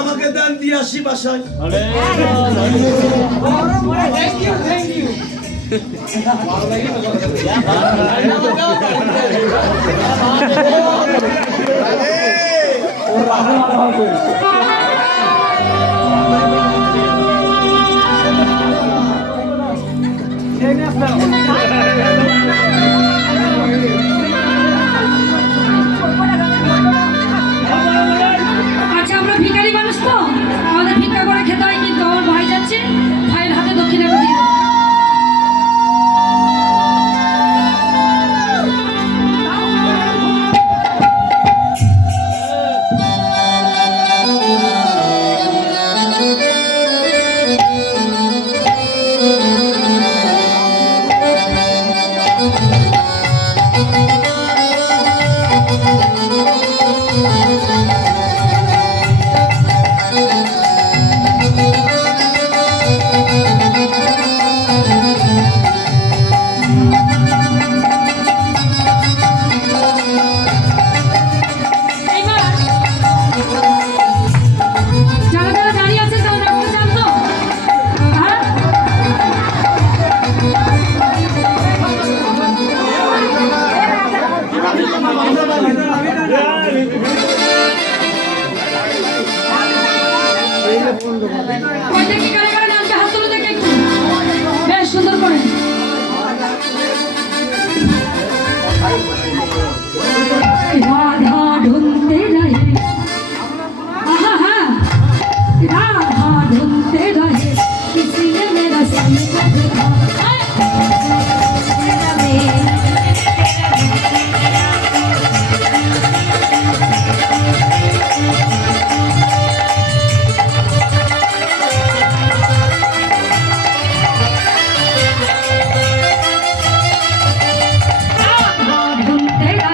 আমাকে দান দিয়ে আসি বাসায়। ভিখারি মানুষ তো আমাদের ভিক্ষা করে খেতে হয়, কিন্তু আমার ভাই যাচ্ছে, ভাইয়ের হাতে দক্ষিণাটা দিয়ে বেশ সুন্দর করে রাধা ঢুলতে রহে, রাধা ঢুলতে রहे, किसी ने मेरा संग देखा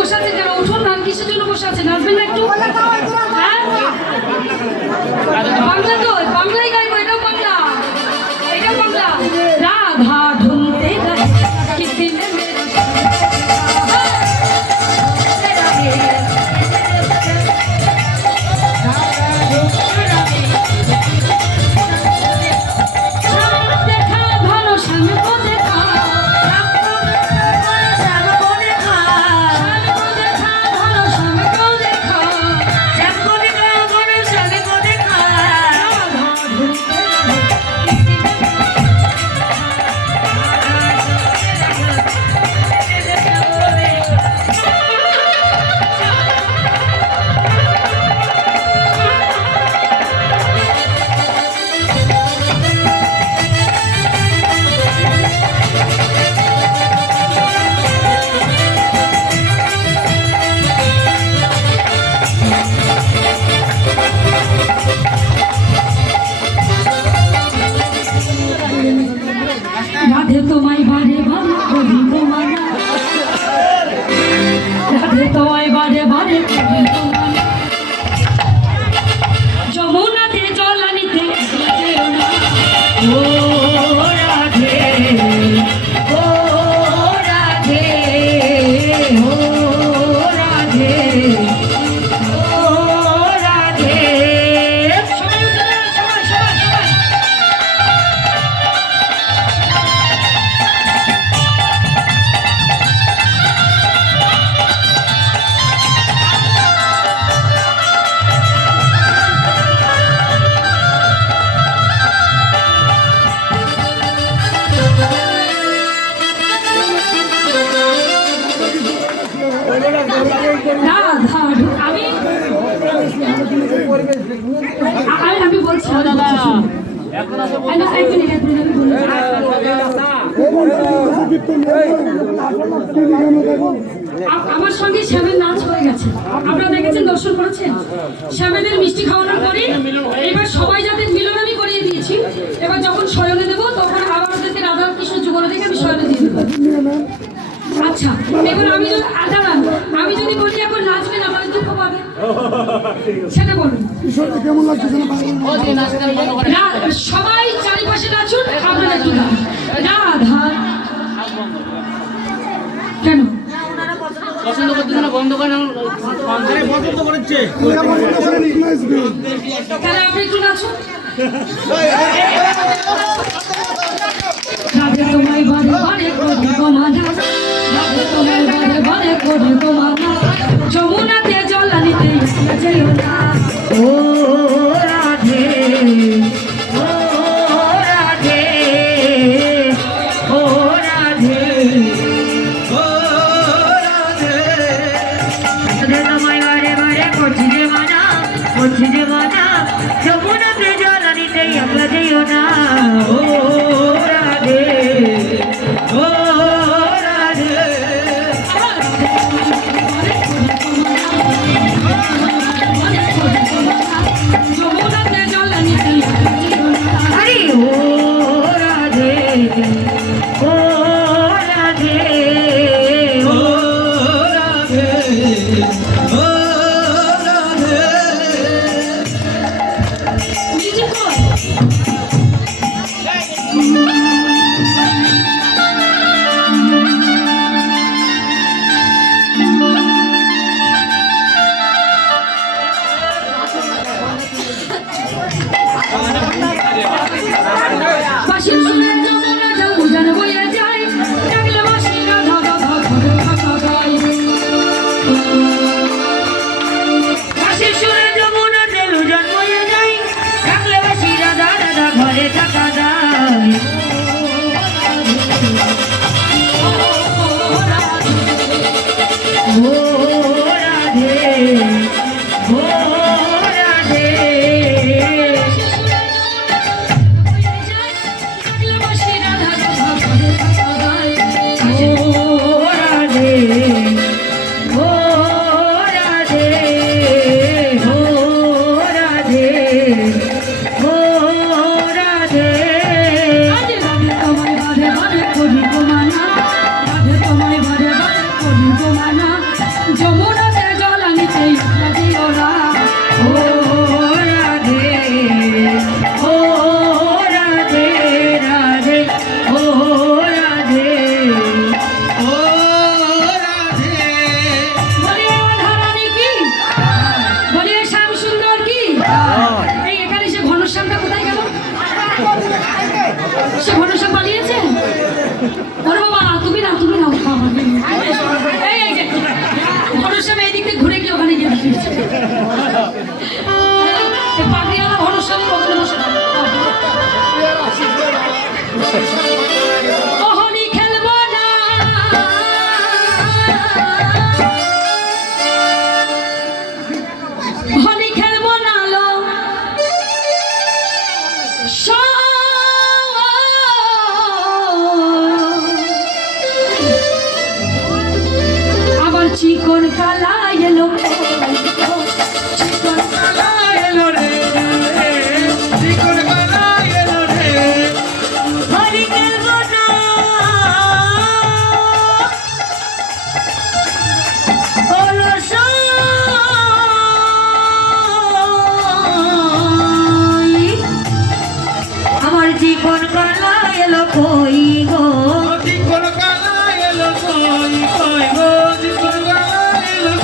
বসে আছে কেন? উঠুন না, কিসের জন্য বসে আছে? নাচবেন না একটু? বাংলা তো, বাংলাই গাইবো, এটাও বাংলা, এটাও বাংলা। রাধা ঢুলতে গায়ে, কিসি নে মেরা রাধা আমি আমি বলছি দাদা আমার সঙ্গে শ্যামের নাচ হয়ে গেছে, আপনারা দেখেছেন, দর্শন করেছেন। শ্যামেদের মিষ্টি খাওয়ানোর পরে এবার সবাই যাদের মিলন আমি করিয়ে দিয়েছি, এবার যখন শয়নে দেবো তখন আবার ওদেরকে রাধা কৃষ্ণ যুগল দেখে আমি শয়নে দিয়ে দেবো। আচ্ছা, এবার আমি যদি দাঁড়ান, আমি যদি বলি এখন নাচবেন আমার দুঃখ পাবে, সেটা বলুন। সবাই চারিপাশে নাচুন, আপনারা একটু গান। রাধা কেন পছন্দ করতে না, বন্ধ করে পছন্দ করেছে তাহলে আপনি একটু নাচুন। রাধে তোমায় বারে বারে করি গোমানা, রাধে তোমায় বারে বারে করি গোমানা, যমুনাতে জল আনিতে যেও না। ও রাধে, ও রাধে, ও রাধে, ও রাধে তোমায় বারে বারে করছি যে মানা, করছি যে মানা, যমুনাতে জল আনিতে আমরা যেও না। ও রাধে, ও রাধে, যমুনাতে জল আনিতে যেও না। হরি ও রাধে, ও রাধে, ও রাধে ও রাধে নিজে কর। বাঁশির সুরে যমুনা জল উজান বয়ে যায়, ডাকলে বাঁশি রাধা রাধা ঘরে থাকা গায়। বাঁশির সুরে যমুনা জল উজান বয়ে যায়, ডাকলে বাঁশি রাধা রাধা ঘরে থাকা যায়। ও রাধে, ও রাধে, ডাকলে বাঁশি রাধা রাধা ঘরে থাকা গায়। ও রাধে, ও রাধে, ও রাধে, ও রাধে। রাধে রাধে তোমায় বারে বারে করি গোমানা, রাধে তোমায় বারে বারে করি গোমানা, যমুনাতে জল আনিতে যেও না। ও রাধে, ও রাধে, রাধে, ও রাধে, ও রাধে বলিয়ে রাধারানী কি, বলিয়ে শ্যাম সুন্দর কি। এই এখানে সে ঘনশ্যামটা কোথায় গেল? সে ঘনশ্যাম পালিয়েছে। ওরে বাবা, তুমি না, তুমি না, এই যে ঘনশ্যাম এই দিক থেকে ঘুরে গিয়ে ওখানে গিয়ে দাঁড়িয়েছে। এই পাগড়িওয়ালা ঘনশ্যামের ওখানে বসে থাকে। ওহনি খেলবো না, হোলি খেলবো না লো, আবার চিকন কালা এলো, চিকন কালা এলো রে চিকন কালা এলো রে হরি খেলবো না, হলো সই। আমার জীবন কালা এলো কই গো, চিকন কালা এলো কই কই গো চিকন কালা এলো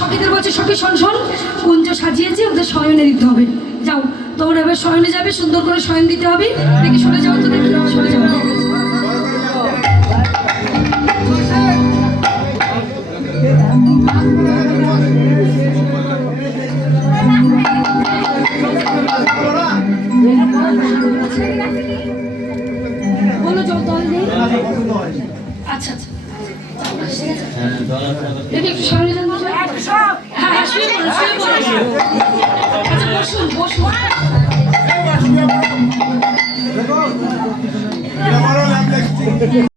সখীদের বলছে সখী শোন শোন, কুঞ্জ সাজিয়েছে, ওদের শয়নে দিতে হবে। যাও তোমরা এবার শয়নে যাবে, সুন্দর করে শয়ন দিতে হবে। দেখি সরে যাও তো, দেখি সরে যাও। বলো জল দল নেই? আচ্ছা আচ্ছা, দেখি একটু শয়নে যান তো। হ্যাঁ হ্যাঁ, শুয়ে পড়ুন, শুয়ে পড়ুন। আচ্ছা বসুন বসুন।